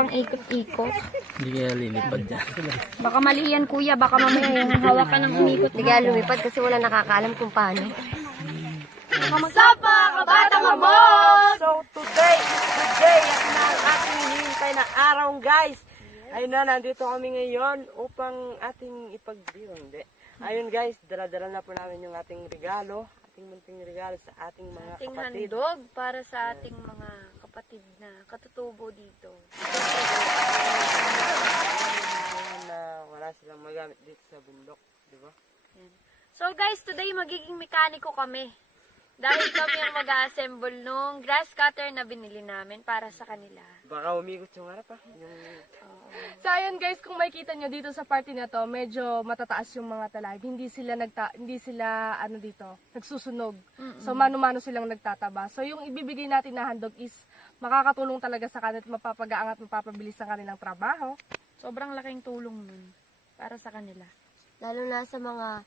pang ikot-ikot. Hindi kaya lilipad dyan. Baka mali yan kuya, baka mamaya yung hawakan ng umikot. Hindi kaya lumipad kasi wala nakakaalam kung paano. Sapa, kabata mo! So today is the day at na ang ating hinihintay na araw guys. Ayun na, nandito kami ngayon upang ating ipagdiwang. Ayun guys, dala-dala na po namin yung ating regalo. Ating munting regalo sa ating mga Ating kapatid. handog para sa ating mga kapatid na katutubo dito. Na wala silang magamit dito sa bundok. Di ba? So guys, today magiging mekaniko kami. Dahil kami ang mag-assemble nung grass cutter na binili namin para sa kanila. Baka umigot yung harap ah. Yung... So ayun guys, kung makikita nyo dito sa party na to, medyo matataas yung mga talahib. Hindi sila nagta hindi sila ano dito, nagsusunog. So mano-mano silang nagtataba. So yung ibibigay natin na handog is makakatulong talaga sa kanila at mapapagaan at mapapabilis ang kanilang trabaho. Sobrang laking tulong nun para sa kanila. Lalo na sa mga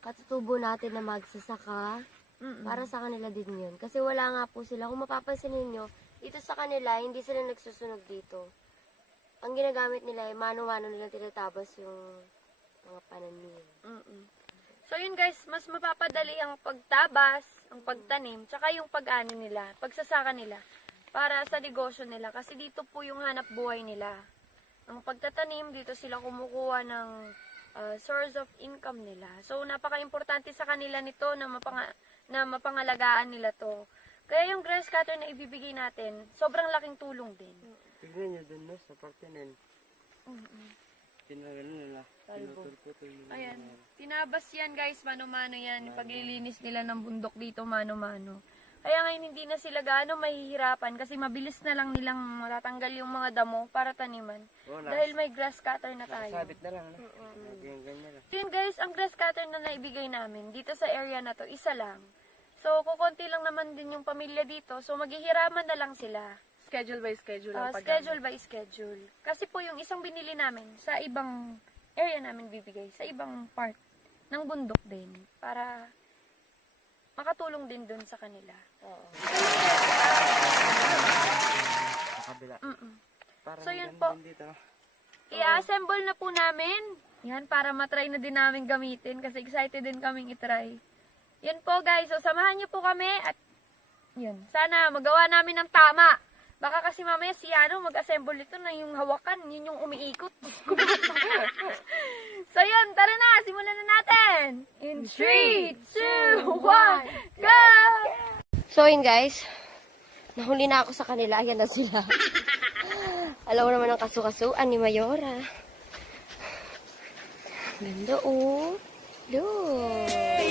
katutubo natin na magsasaka, Mm-mm. para sa kanila din yun. Kasi wala nga po sila. Kung mapapansin ninyo, dito sa kanila, hindi sila nagsusunog dito. Ang ginagamit nila ay mano-mano nila tinatabas yung mga pananim. Mm-mm. So yun guys, mas mapapadali ang pagtabas, ang pagtanim, tsaka yung pag-ani nila, pagsasaka nila para sa negosyo nila kasi dito po yung hanap buhay nila. Ang pagtatanim, dito sila kumukuha ng uh, source of income nila. So napaka-importante sa kanila nito na mapanga na mapangalagaan nila to. Kaya yung grass cutter na ibibigay natin, sobrang laking tulong din. Tignan nyo dun no, sa parte na yun. Tinagano nila. Ayan. Tinabas yan guys, mano-mano yan. Yung paglilinis nila ng bundok dito, mano-mano. Kaya ngayon hindi na sila gaano mahihirapan kasi mabilis na lang nilang matatanggal yung mga damo para taniman. Oh, Dahil may grass cutter na tayo. Sabit na lang. No? Ganyan, ganyan lang. Yun guys, ang grass cutter na naibigay namin dito sa area na to, isa lang. So, kukonti lang naman din yung pamilya dito. So, maghihiraman na lang sila. Schedule by schedule Uh, pag schedule by schedule. Kasi po yung isang binili namin sa ibang area namin bibigay, sa ibang part ng bundok din para makatulong din dun sa kanila. Oo. Sa kabila. Mm-mm. Parang So, yun ganun po. din Dito, no? I-assemble na po namin. Yan, para matry na din namin gamitin kasi excited din kaming itry. Yan po guys, so samahan niyo po kami at yun, sana magawa namin ng tama. Baka kasi mamaya si ano mag-assemble ito na yung hawakan, yun yung umiikot. so yun, tara na, simulan na natin. In 3, 2, 1, go! So, yun guys. Nahuli na ako sa kanila. Ayan na sila. Alam mo naman ang kasu-kasuan ni Mayora. Ganda oh. Look.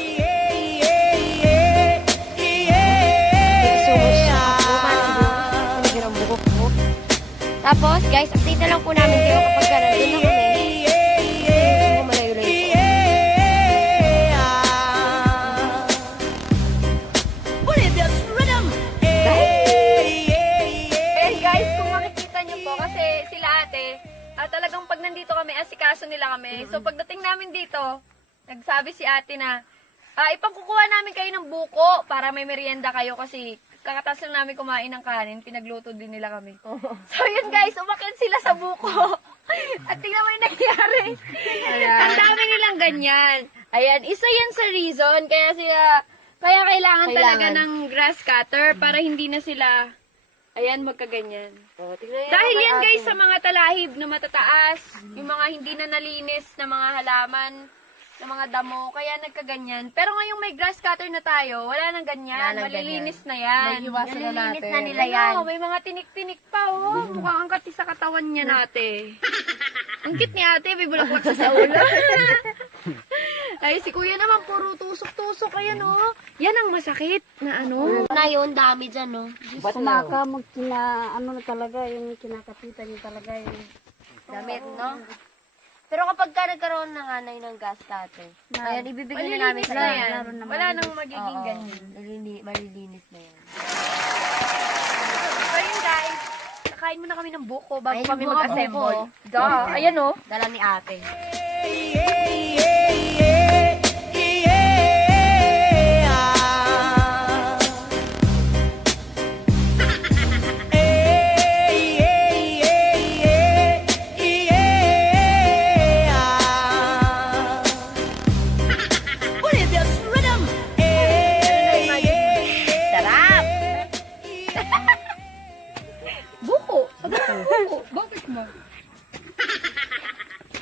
Tapos, guys, update na lang po namin kayo kapag ka nandun na kami. Talagang pag nandito kami, asikaso nila kami. So pagdating namin dito, nagsabi si ate na, ah, ipangkukuha namin kayo ng buko para may merienda kayo kasi kakatas lang namin kumain ng kanin, pinagluto din nila kami. So yun guys, umakit sila sa buko. At tingnan mo yung nangyari. Ang dami nilang ganyan. Ayan, isa yan sa reason, kaya sila, kaya kailangan, talaga Kailangan. ng grass cutter para hindi na sila, ayan, magkaganyan. Oh, tignan niyo Dahil naman yan guys sa mga talahib na matataas, yung mga hindi na nalinis na mga halaman, na mga damo, kaya nagkaganyan. Pero ngayong may grass cutter na tayo, wala nang ganyan, Wala nang malilinis na yan. May iwasan na natin. na nila yan. Ano, may mga tinik-tinik pa oh. Mukhang ang kati sa katawan niya nate. ang cute ni ate, may bulaklak sa sa ulo. Ay, si kuya naman puro tusok-tusok ayan oh. Yan ang masakit na ano. Na yun, dami dyan, no? Kumaka mo kina ano na talaga yung kinakapitan niyo talaga yung Damit, no? Pero kapag ka nagkaroon ng anay ng gas cutter, ayan, ibibigay na namin Malilinis sa na yan. Wala nang magiging Oo, ganyan. malili- malilinis na yan. So yun guys, kakain muna kami ng buko bago Ayun, kami buko, mag-assemble. buko. Duh, ayan oh. Dala ni ate.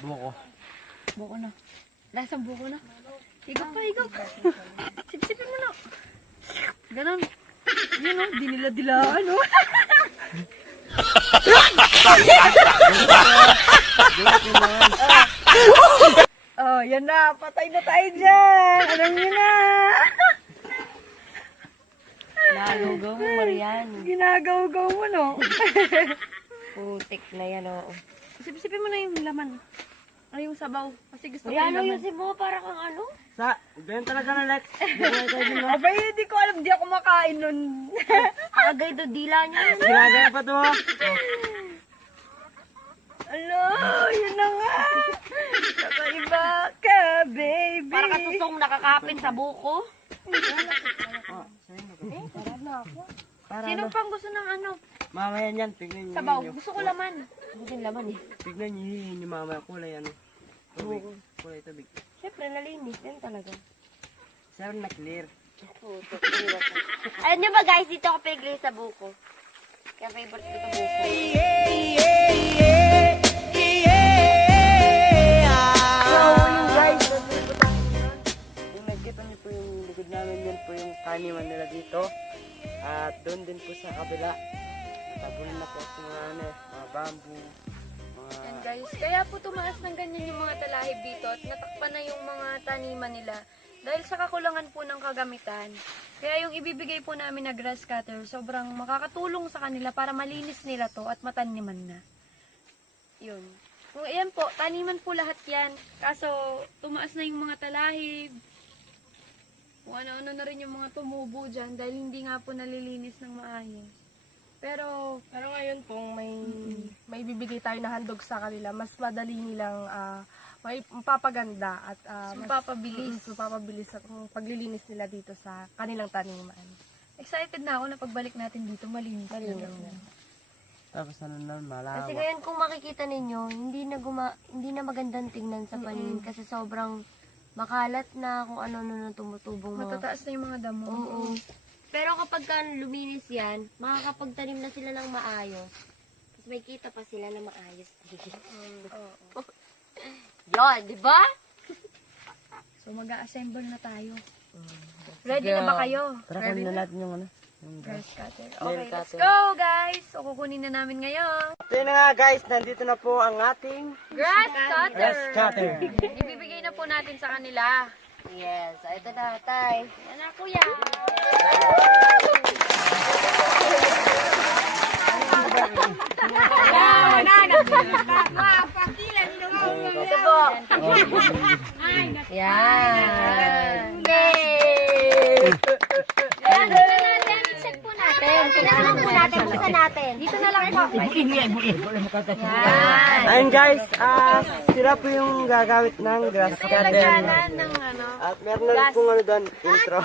Buko. Buko na. Lasang buko na. Higop pa, higop. Sipsipin mo na. Ganon. Yun o, di nila dilaan o. Oh, yan na. Patay na tayo dyan. Alam niyo na. Nalugaw mo, Marian. Ginagaw-gaw mo, no? Putik na yan, oo. Sipsipin mo na yung laman. Ay, yung sabaw. Kasi gusto ko Marian, yung laman. ayusin mo para kang ano? Sa, ganyan talaga na Lex. Ganyan tayo din, no? Abay, hindi ko alam. Di ako makain nun. Agay do dila niya. Ginagaya pa to, ha? Alo, yun na nga. Kakaiba ka, baby. Para ka susong nakakapit sa buko. Para Sino ano? pang gusto ng ano? Mamaya yan, tignan niyo. Sabaw. Gusto ko laman. Hindi laman eh. Tignan niyo yun, yung mamaya. Kulay ano? Tubig. Kulay tubig. Siyempre, nalinis din talaga. Sabi na clear. Alam niyo ba guys, dito ako pigli sa buko. Kaya favorite ko sa buko. Kakulangan po ng kagamitan. Kaya yung ibibigay po namin na grass cutter, sobrang makakatulong sa kanila para malinis nila to at mataniman na. Yun. Kung ayan po, taniman po lahat yan. Kaso, tumaas na yung mga talahib. Kung ano-ano na rin yung mga tumubo dyan dahil hindi nga po nalilinis ng maayos. Pero, Pero ngayon pong may may bibigay tayo na handog sa kanila, mas madali nilang ah, may mapapaganda at ah, mas mapapabilis. mm, mapapabilis at paglilinis nila dito sa kanilang taniman. Excited na ako na pagbalik natin dito, malinis. Malinis na. tapos ano na, Kasi malawak. ngayon kung makikita ninyo, hindi na guma hindi na magandang tingnan sa paningin kasi sobrang makalat na kung ano-ano na tumutubong Matataas na yung mga damo. Oo. Pero kapag ka luminis yan, makakapagtanim na sila ng maayos. Tapos may kita pa sila na maayos. Yun, di ba? So, mag-a-assemble na tayo. Ready na ba kayo? Tara, kunin na natin yung ano. Yung Grass cutter. Okay, let's cutter. go, guys! O, kukunin na namin ngayon. So yun na nga guys, nandito na po ang ating Grass cutter! grass cutter. Ibibigay na po natin sa kanila. Yes, ito na, tay. Yan na, kuya. Yan. Ayan, ito na natin. Natin, buksan natin. Dito na lang po. Yan. Ayun guys, ah sila po yung gagawit ng grass cutter. Ano. At meron na rin pong ano doon, intro.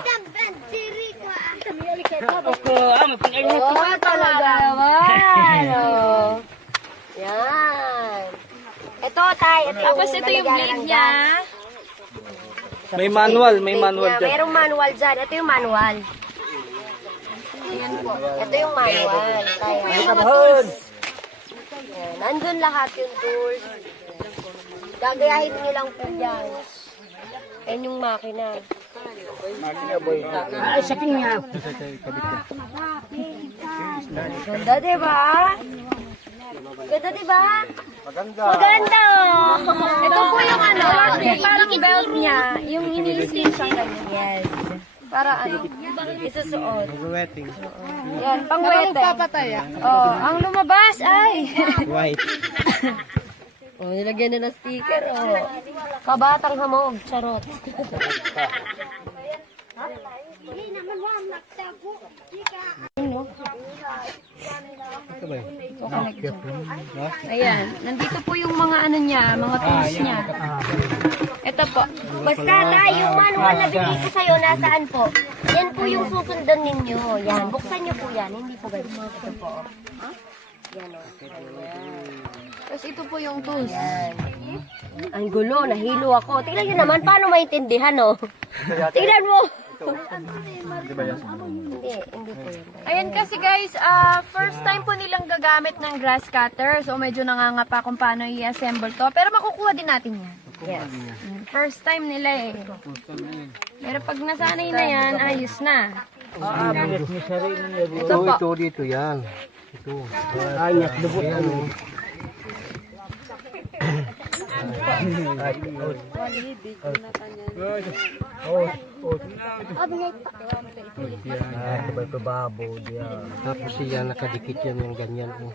Oh, talaga naman. Oh. Yan. Ito, tay. Ito Tapos ito yung blade niya. May manual, may manual dyan. Merong manual dyan. Ito yung manual. Ito yung manual. Kaya, Ayan. Nandun lahat yung tools. Gagayahin nyo lang po dyan. Ayan yung makina. Ganda, diba? Ganda, diba? Maganda. Maganda, oh! Ito po yung ano, parang belt niya. Yung iniisin siya ganyan. Yes. Para ano, Isusuot. Mag-wetting. yan, pangwete. Oh, ang lumabas ay. White. Oh, nilagyan na ng sticker, oh. Kabatang hamog, charot. Ayan, nandito po yung mga ano niya, mga tools niya. Ito po. Basta tayo, yung manual na bigay ko sa'yo, nasaan po? Yan po yung susundan ninyo. Yan, buksan niyo po yan. Hindi po ganito. Ito po. Yan, oh. Tapos ito po yung tools. Yan. Ang gulo, nahilo ako. Tingnan nyo naman, paano maintindihan, oh? Tingnan mo. Hindi Hindi, po yun. Ayan kasi guys, ah first time po nilang gagamit ng grass cutter. So medyo nangangapa kung paano i-assemble to. Pero makukuha din natin yan. Yes. Mm, First time nila eh. Pero pag nasanay na yan, ayos na. Ito po. Ito dito yan. Ito. Ayat, lubot. Yan. Tapos siya nakadikit yan yung ganyan. Oh.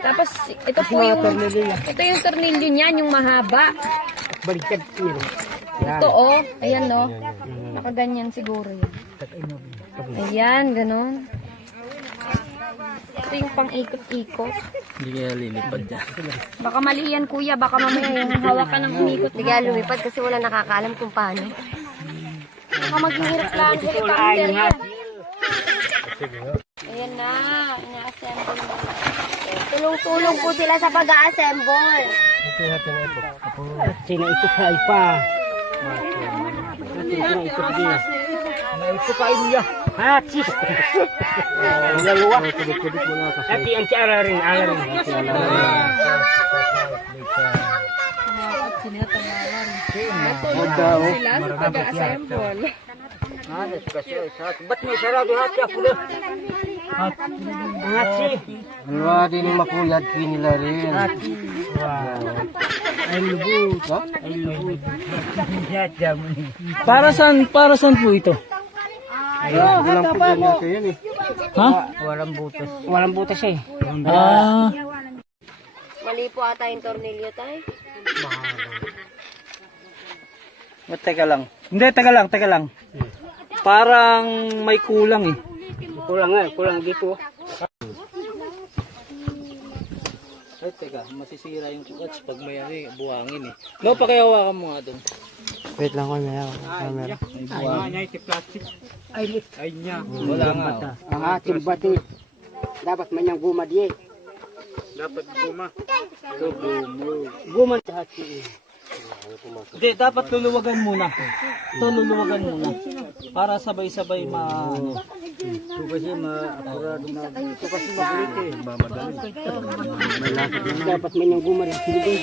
Tapos ito po yung ito yung tornilyo niyan, yung mahaba. Baliktad yun. Ito oh, ayan no. Nakaganyan siguro yun. Ayan, ganun. Ito yung pang-ikot-ikot. Hindi kaya lilipad dyan. Baka mali yan kuya, baka mamaya yung hawakan ng umikot. Hindi kaya lumipad kasi wala nakakaalam kung paano. Baka maghihirap lang sa helicopter yan. Ayan na, ina-assemble na. Tulong-tulong po sila sa pag-assemble. Sino ito sa ipa? Sino ito din? May pa niya. Ha, sis. Ang kasi. Ati ang tiara rin, ala rin. Sila sa pag-assemble. Ba't may sarado hati ako na? Hati. Ano din mapuyad kinila rin. Hati. Ay lubot. Ay lubot. Para saan, para saan po ito? Walang po yan natin yan eh. Ha? Walang butas. Walang butas eh. Ah. Mali po ata yung tornilyo tayo. Ba't teka lang? Hindi, teka lang, teka lang. Parang may kulang eh. Kulang nga, kulang dito. Ay, teka, masisira yung clutch pag may ano eh, buhangin eh. No, pakihawakan mo nga doon. Wait lang ko na camera. May buhangin. Ay, ay niya. Wala nga. Ang ating bati, dapat man yung guma diye. Dapat guma. Ito, gumo. Guma sa hati. Hindi, dapat luluwagan muna. Ito, luluwagan muna. Para sabay-sabay ma... Ano. Ito kasi ma-apurado na. Ito kasi makulit eh. Mamadali. Dapat man yung guma ba yung hati?